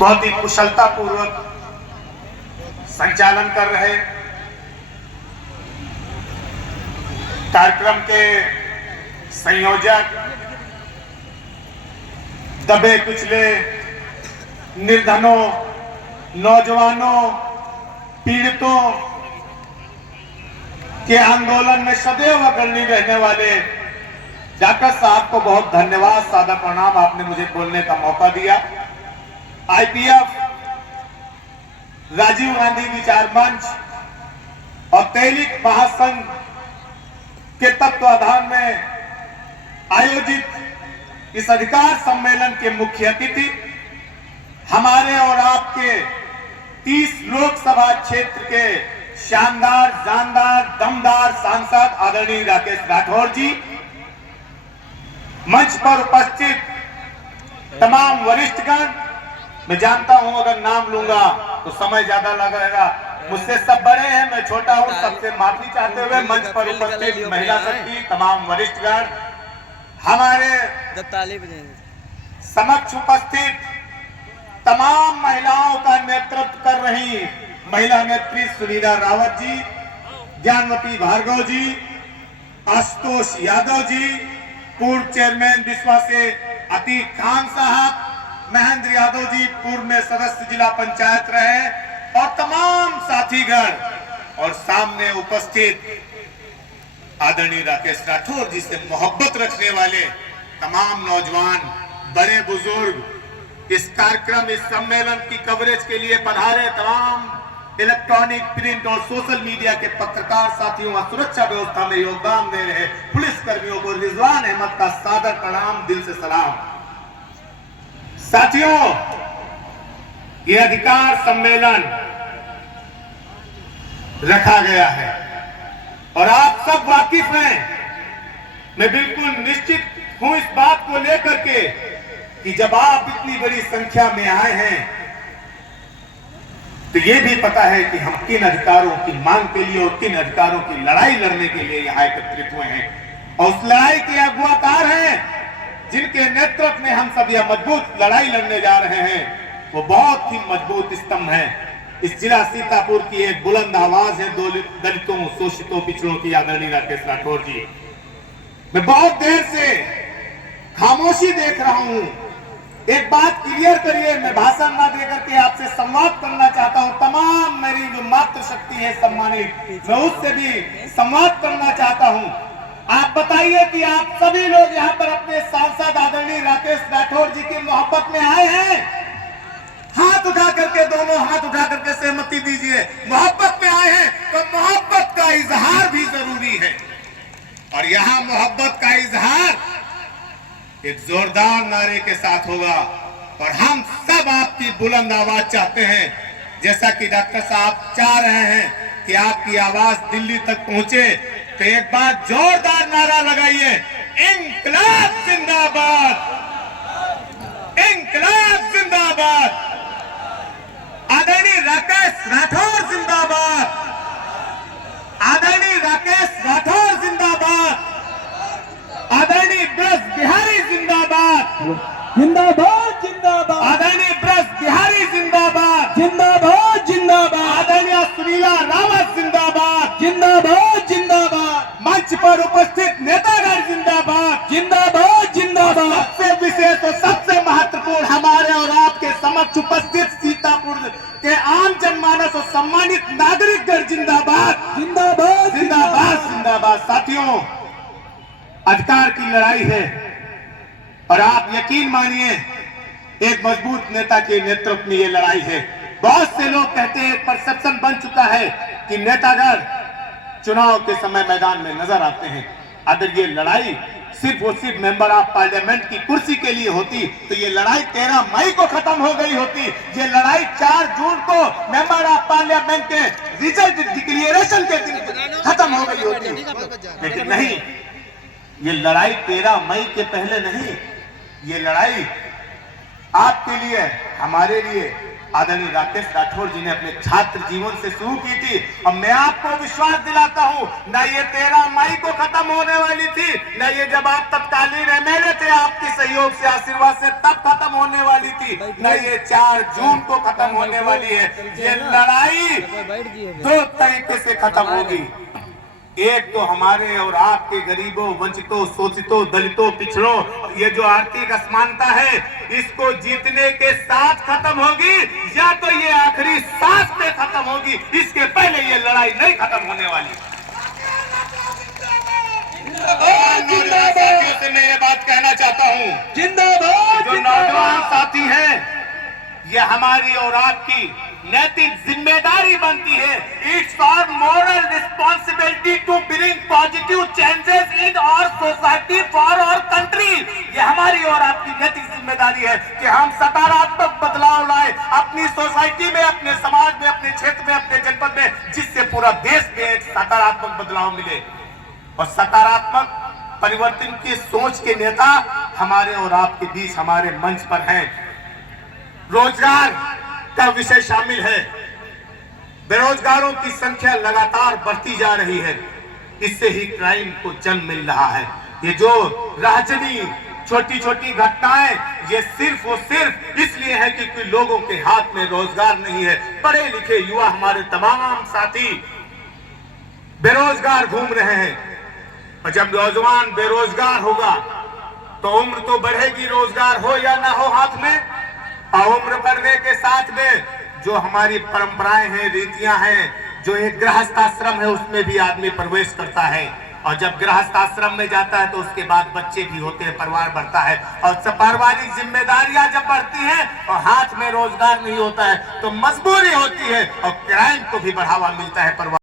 बहुत ही कुशलता पूर्वक संचालन कर रहे कार्यक्रम के संयोजक, दबे कुचले निर्धनों, नौजवानों, पीड़ितों के आंदोलन में सदैव अग्रणी रहने वाले जाकर साहब को बहुत धन्यवाद, सादर प्रणाम। आपने मुझे बोलने का मौका दिया। आईपीएफ, राजीव गांधी विचार मंच और तैलिक महासंघ के तत्वाधान में आयोजित इस अधिकार सम्मेलन के मुख्य अतिथि हमारे और आपके 30 लोकसभा क्षेत्र के शानदार, जानदार, दमदार सांसद आदरणीय राकेश राठौर जी, मंच पर उपस्थित तमाम वरिष्ठगण, मैं जानता हूं अगर नाम लूंगा तो समय ज्यादा लगेगा, मुझसे सब बड़े हैं, मैं छोटा हूं, सबसे माफी चाहते हुए मंच पर उपस्थित महिला शक्ति, तमाम वरिष्ठगण, हमारे समक्ष उपस्थित तमाम महिलाओं का नेतृत्व कर रही महिला नेत्री सुनीता रावत जी, ज्ञानवती भार्गव जी, आशुतोष यादव जी, पूर्व चेयरमैन विश्वा से अतीक खान साहब, महेंद्र यादव जी पूर्व में सदस्य जिला पंचायत रहे, और तमाम साथीगण और सामने उपस्थित आदरणीय राकेश राठौर जी से मोहब्बत रखने वाले तमाम नौजवान, बड़े बुजुर्ग, इस कार्यक्रम, इस सम्मेलन की कवरेज के लिए पधारे तमाम इलेक्ट्रॉनिक, प्रिंट और सोशल मीडिया के पत्रकार साथियों और सुरक्षा व्यवस्था में योगदान दे रहे पुलिस कर्मियों को रिजवान अहमद का सादर प्रणाम, दिल से सलाम। साथियों, ये अधिकार सम्मेलन रखा गया है और आप सब वाकिफ हैं, मैं बिल्कुल निश्चित हूं इस बात को लेकर के कि जब आप इतनी बड़ी संख्या में आए हैं तो ये भी पता है कि हम किन अधिकारों की मांग के लिए और किन अधिकारों की लड़ाई लड़ने के लिए यहाँ एकत्रित हुए हैं, और उस लड़ाई के अगुवाकार हैं जिनके नेतृत्व में हम सब यह मजबूत लड़ाई लड़ने जा रहे हैं, वो बहुत ही मजबूत स्तंभ है। इस जिला सीतापुर की एक बुलंद आवाज है दलितों, शोषितों, पिछड़ों की, आदरणीय राकेश राठौर जी। मैं बहुत देर से खामोशी देख रहा हूं, एक बात क्लियर करिए, मैं भाषण ना देकर के आपसे संवाद करना चाहता हूं। तमाम मेरी जो मातृ शक्ति है सम्मानित, मैं उससे भी संवाद करना चाहता हूं। आप बताइए कि आप सभी लोग यहाँ पर अपने सांसद आदरणीय राकेश राठौर जी की मोहब्बत में आए हैं? हाथ उठा करके, दोनों हाथ उठा करके सहमति दीजिए। मोहब्बत में आए हैं तो मोहब्बत का इजहार भी जरूरी है, और यहाँ मोहब्बत का इजहार एक जोरदार नारे के साथ होगा, और हम सब आपकी बुलंद आवाज चाहते हैं, जैसा कि डॉक्टर साहब चाह रहे हैं कि आपकी आवाज दिल्ली तक पहुंचे। तो एक बार जोरदार नारा लगाइए, इंकलाब जिंदाबाद, इंकलाब जिंदाबाद, आदरणीय राकेश राठौर जिंदाबाद, आदरणीय राकेश राठौर जिंदाबाद, आदरणीय ब्रज बिहारी जिंदाबाद, जिंदाबाद जिंदाबाद, आदरणीय ब्रज बिहारी जिंदाबाद, जिंदाबाद जिंदाबाद, आदरणीय सुनीता रावत जिंदाबाद, जिंदाबाद जिंदाबाद, मंच पर उपस्थित नेतागण जिंदाबाद, जिंदाबाद जिंदाबाद। सबसे विशेष और सबसे महत्वपूर्ण हमारे और आपके समक्ष उपस्थित सीतापुर के आम जनमानस और सम्मानित नागरिकगण जिंदाबाद, जिंदाबाद जिंदाबाद, जिंदाबाद। साथियों, अधिकार की लड़ाई है, और आप यकीन मानिए एक मजबूत नेता के नेतृत्व में ये लड़ाई है। बहुत से लोग कहते हैं, परसेप्शन बन चुका है कि नेतागण चुनाव के समय मैदान में नजर आते हैं। अगर ये लड़ाई सिर्फ और सिर्फ मेंबर ऑफ पार्लियामेंट की कुर्सी के लिए होती तो ये लड़ाई 13 मई को खत्म हो गई होती। ये लड़ाई 4 जून को मेंबर ऑफ पार्लियामेंट के रिजल्ट डिक्लेरेशन के दिन खत्म हो गई होती, लेकिन नहीं, ये लड़ाई 13 मई के पहले नहीं, ये लड़ाई आपके लिए, हमारे लिए आदरणीय राकेश राठौर जी ने अपने छात्र जीवन से शुरू की थी। और मैं आपको विश्वास दिलाता हूं, ना ये 13 मई को खत्म होने वाली थी, ना ये जब आप तत्कालीन एमएलए थे आपके सहयोग से, आशीर्वाद से, तब खत्म होने वाली थी, ना ये 4 जून को खत्म होने वाली है। ये लड़ाई 2 तरीके से खत्म होगी। एक तो हमारे और आपके गरीबों, वंचितों, शोषितों, दलितों, पिछड़ों, ये जो आर्थिक असमानता है, इसको जीतने के साथ खत्म होगी, या तो ये आखिरी सांस पे खत्म होगी। इसके पहले ये लड़ाई नहीं खत्म होने वाली। साथियों से मैं ये बात कहना चाहता हूँ, जिंदाबाद जो नौजवान साथी हैं, ये हमारी और आपकी नैतिक जिम्मेदारी बनती है। It's our moral responsibility to bring positive changes in our society for our country. ये हमारी और आपकी नैतिक जिम्मेदारी है कि हम सकारात्मक बदलाव लाए अपनी सोसाइटी में, अपने समाज में, अपने क्षेत्र में, अपने जनपद में, जिससे पूरा देश में एक सकारात्मक बदलाव मिले। और सकारात्मक परिवर्तन की सोच के नेता हमारे और आपके बीच हमारे मंच पर हैं। रोजगार का विषय शामिल है। बेरोजगारों की संख्या लगातार बढ़ती जा रही है, इससे ही क्राइम को जन्म मिल रहा है। ये जो राजनी छोटी छोटी घटनाएं, ये सिर्फ और सिर्फ इसलिए है कि लोगों के हाथ में रोजगार नहीं है। पढ़े लिखे युवा हमारे तमाम साथी बेरोजगार घूम रहे हैं, और जब नौजवान बेरोजगार होगा तो उम्र तो बढ़ेगी, रोजगार हो या ना हो हाथ में। और उम्र बढ़ने के साथ में जो हमारी परंपराएं हैं, रीतियां हैं, जो एक गृहस्थाश्रम है, उसमें भी आदमी प्रवेश करता है। और जब गृहस्थाश्रम में जाता है तो उसके बाद बच्चे भी होते हैं, परिवार बढ़ता है, और पारिवारिक जिम्मेदारियां जब बढ़ती हैं और हाथ में रोजगार नहीं होता है तो मजबूरी होती है और क्राइम को भी बढ़ावा मिलता है। परिवार